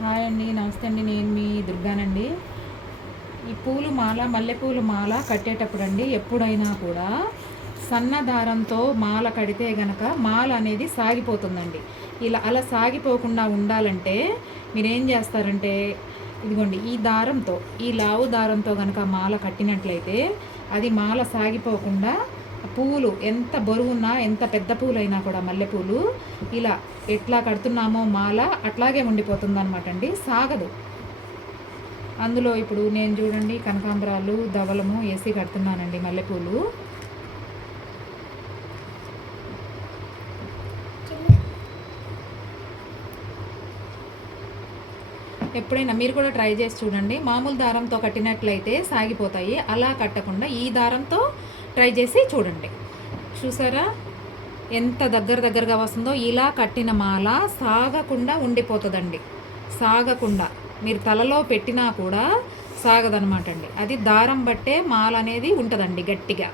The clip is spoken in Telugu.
హాయ్ అండి, నమస్తే అండి. నేను మీ దుర్గానండి. ఈ పూలు మాల, మల్లెపూలు మాల కట్టేటప్పుడు అండి ఎప్పుడైనా కూడా సన్న దారంతో మాల కడితే గనక మాల అనేది సాగిపోతుందండి. అలా సాగిపోకుండా ఉండాలంటే మీరేం చేస్తారంటే, ఇదిగోండి ఈ దారంతో, ఈ లావు దారంతో గనక మాల కట్టినట్లయితే అది మాల సాగిపోకుండా పువ్వులు ఎంత బరువున్నా, ఎంత పెద్ద పూలైనా కూడా మల్లెపూలు ఇలా ఎట్లా కడుతున్నామో మాల అట్లాగే ఉండిపోతుందన్నమాట అండి, సాగదు. అందులో ఇప్పుడు నేను చూడండి కనకాంబరాలు, ధవలము వేసి కడుతున్నానండి మల్లెపూలు. ఎప్పుడైనా మీరు కూడా ట్రై చేసి చూడండి. మామూలు దారంతో కట్టినట్లయితే సాగిపోతాయి, అలా కట్టకుండా ఈ దారంతో ట్రై చేసి చూడండి. చూసారా ఎంత దగ్గరగా వస్తుందో? ఇలా కట్టిన మాల సాగకుండా ఉండిపోతుందండి. సాగకుండా మీరు తలలో పెట్టినా కూడా సాగదనమాట అండి. అది దారం బట్టే మాల అనేది ఉంటుందండి గట్టిగా.